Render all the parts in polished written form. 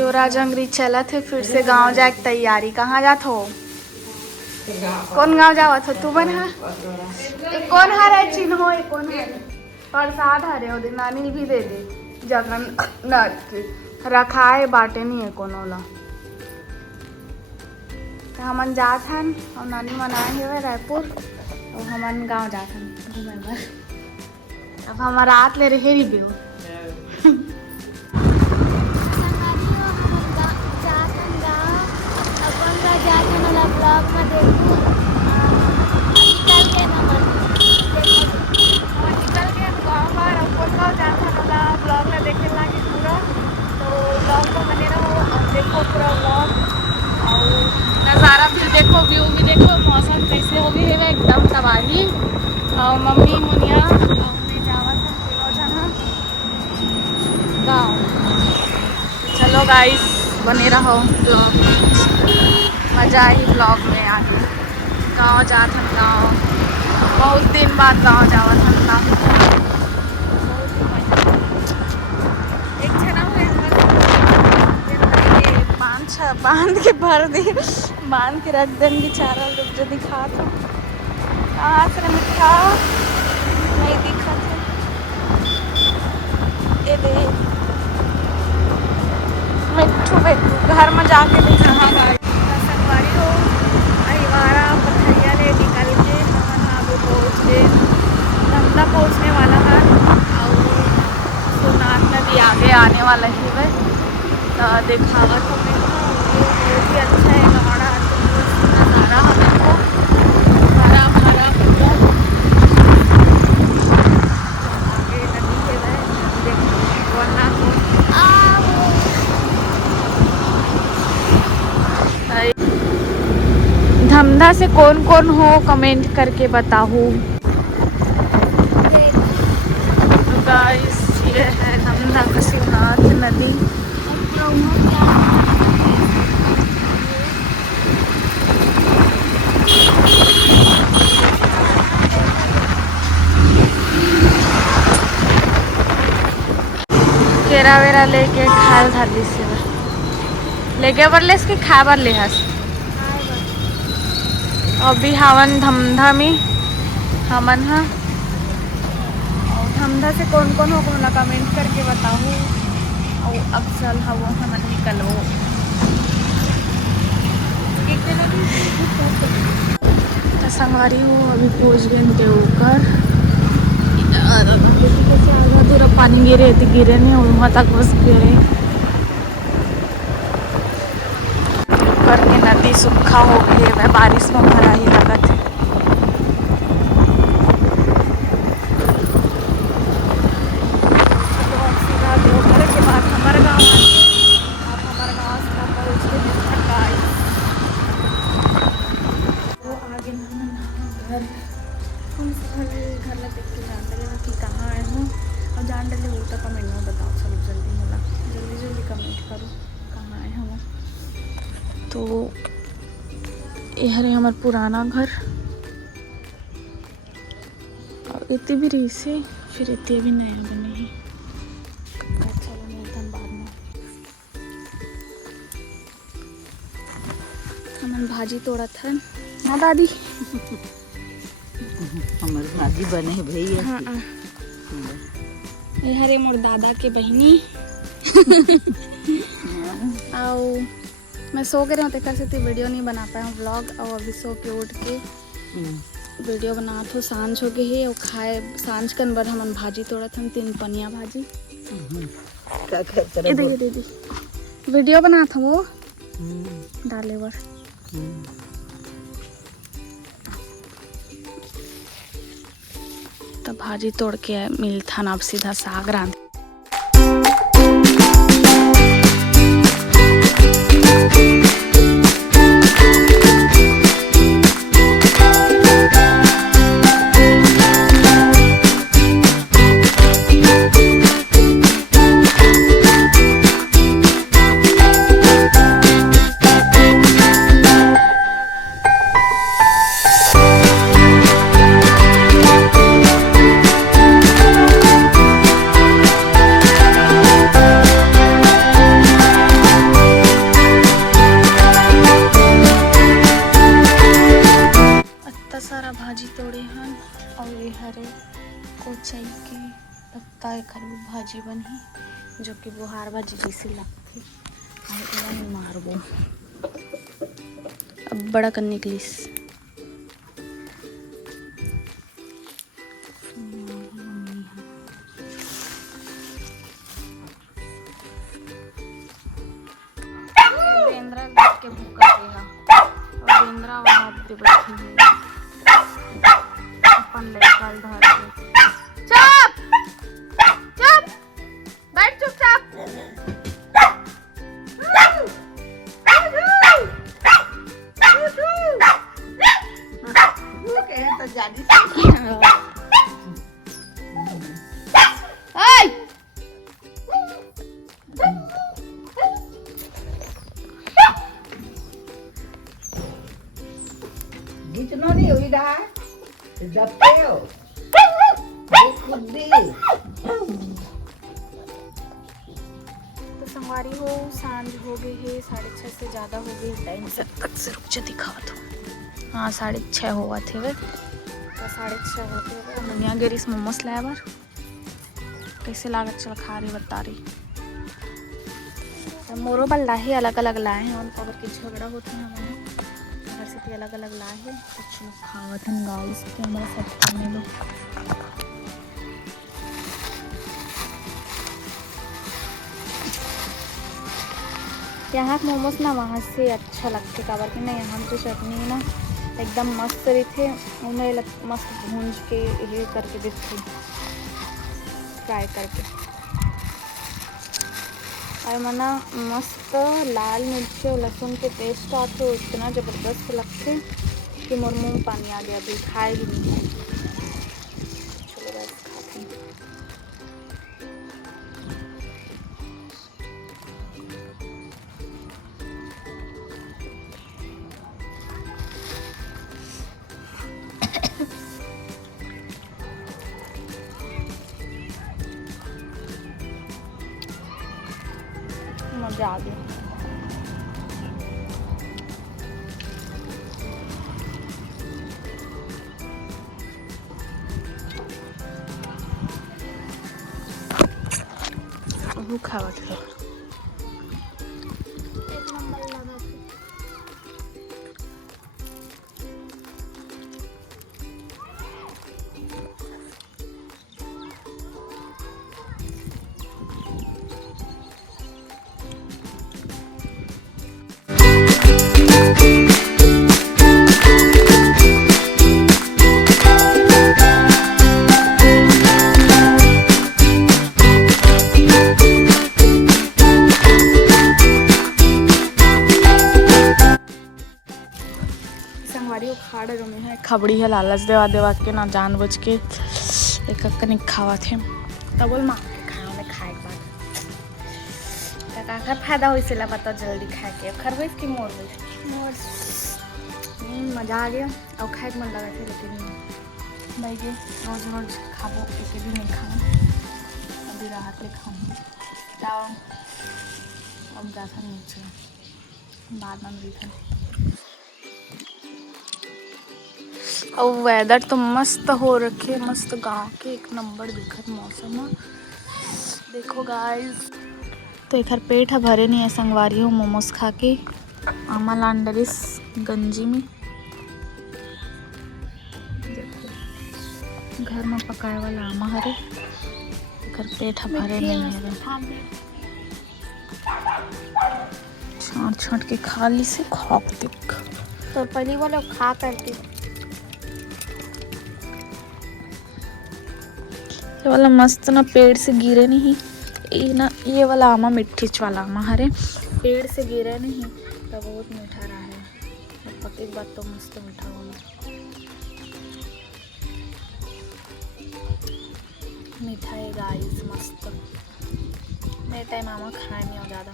जोरा जंगरी चला थे फिर से गांव जाए की तैयारी। कहाँ जात हो? कौन गांव जावत हो तू? बन कौन हरे चिन्हो कौन हरे प्रसाद हरे ओदे नानी भी दे दे जगन रखाए बाटे नहीं है कोनो ला। तो हमन जात हन और नानी मन आए हुए रायपुर और हमन गांव जात हन घूमे बर। अब हमारा रात ले रहे ही बियो नज़ारा भी देखो, व्यू भी देखो, मौसम कैसे हो गई है एकदम तबाही। और मम्मी मुनिया गाँव। चलो गाइस बने रहो ब्लॉग, मज़ा ही ब्लॉग में आके। गाँव जात हम गाँव, बहुत दिन बाद गाँव जावत हम गाँव। बांध के भर दे, बांध के रख दें बेचारा लोग जो दिखा था। कहाँ से मिठा नहीं दिखा था। ए दे मिठू बेटू घर में जाके देख रहा गाड़ी संगवारी हो अहिवारा पथरिया ले निकल के आगे पहुँच के धमधा पहुँचने वाला है। और सोनाथ में भी आगे आने वाला ही है। तो दिखावा तो बहुत ही अच्छा है गवाड़ा नज़ारा हमें को हरा भरा पूरा आगे नदी के वरना धमधा से कौन कौन हो कमेंट करके बताओ गाइस। ये है धमधा का शिवनाथ नदी। केरा वेरा लेके खाए धाली से लेके बरले इसके खाए बर ले हस। अभी हवन धमधा में हमन हा धमधा से कौन कौन हो ना कमेंट करके बताओ। और अब चल हवो हमन निकलो तो संगवारी हो अभी पहुँच गए देवकर। पूरा पानी गिरे थे, गिरे नहीं वहाँ तक बस गिरे करके नदी सूखा हो गई है। बारिश में भरा ही लगत है। सीधा देवघर के बाद हमारे गाँव हमारे गाँव से पहुँच के वो आगे घर घर लग देख के जान डले कि कहाँ आए हूँ और जान डले वो तो कमेंट में बताओ। चलो जल्दी होला जल्दी जल्दी कमेंट करो कहाँ आए हम। तो यह है हमार पुराना घर और इतनी भी रही से फिर इतनी भी नया बने ही। चलो मिलता बाद में। हमन भाजी तोड़ा था ना दादी हमारे भाजी बने है भैया। हाँ ये हरे मोर दादा के बहनी आओ मैं सो के रहा हूँ से वीडियो नहीं बना पाया हूँ व्लॉग। और अभी सो के उठ के वीडियो बना तो सांझ हो गई है और खाए सांझ के अंदर हमन भाजी तोड़ा था 3 पनिया भाजी दीदी वीडियो बना था वो डाले बर। तो भाजी तोड़ के मिलता ना अब सीधा साग रांध। एकर भी भाजी बनी जो कि बुहार भाजी जैसी लगती है। मारबो अब बड़ा करने के लिए बेंद्रा देख के भूखा रहेगा और बेंद्रा वहाँ पे बैठी हुई है अपन लेकर धर के। चुप चुप बैठ चुपचाप। तो जानी घिचनो नहीं हुई रहा जबते हो खुद भी। तो संगवारी हो सांझ हो गई है 6:30 से ज़्यादा हो गई टाइम से तक से रुक जा दिखा दो। हाँ 6:30 हुआ थे वे तो 6:30 होते हुए दुनिया गेरिस मोमोस लाया बार कैसे लागत चल खा रही बता रही। तो मोरो बल लाहे अलग अलग लाए हैं और खबर की झगड़ा होते हैं हमारे घर से अलग अलग लाए हैं कुछ लोग खावत हैं गाइस के हमारे सब खाने लो। यहाँ के मोमोज ना वहाँ से अच्छा लगते काबर कि ना यहाँ की चटनी ना एकदम मस्त रही थे उन्हें मस्त भूंज के ये करके देती फ्राई करके और मना मस्त लाल मिर्च और लहसुन के पेस्ट आते इतना ज़बरदस्त लगते कि मोर मुँह में पानी आ गया अभी खाए भी नहीं। चलो बस खाते हैं। मजा आ गया। भूखा हुआ था एक नंबर लगा था। खाड़ में है खबड़ी है लालच देवा देवा के ना जानबूझ के एक कनिक खावा थे तब बोल माँ के खाओ में खाए के बाद का फायदा हो इसे बता जल्दी खा के खरबे की मोर मजा आ गया और खाए मन लगा थे लेकिन भाई के रोज रोज खाबो एक भी नहीं खाऊँ अभी राहत ले खाऊँ जाओ अब जाता नीचे बाद में भी था। और वेदर तो मस्त हो रखे मस्त गांव के एक नंबर दिखत मौसम है देखो गाइस। तो एक पेट है भरे नहीं है संगवारी हो मोमोज खा के आमा लांडरिस गंजी में देखो घर में पकाए वाला आमा हरे एक पेट है भरे नहीं है छाँट छाँट के खा ली से खाक दिख तो पहली वाला खा करके ये वाला मस्त ना पेड़ से गिरे नहीं ये ना ये वाला आमा मिठीच वाला आमा हरे पेड़ से गिरे नहीं तो बहुत मीठा रहा है पके के बाद तो मस्त मीठा होगा मीठा है गाइस मस्त। मेरे टाइम आमा खाए नहीं हो ज़्यादा।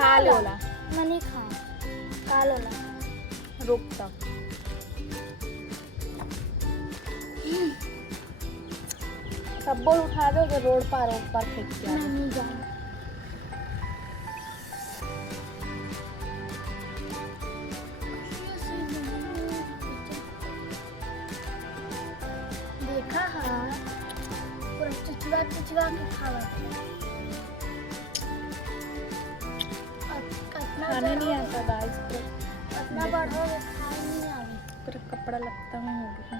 खा लोला मनी खा कालोला रुक तक सब बोल उठा दो तो रोड पर फेंक के आ जाओ। नहीं जाए देखा हाँ पूरा चिचवा चिचवा के खावा खाने नहीं आता गाइस, अपना बढ़ो खाने नहीं आवे पूरा कपड़ा लगता में हो गया।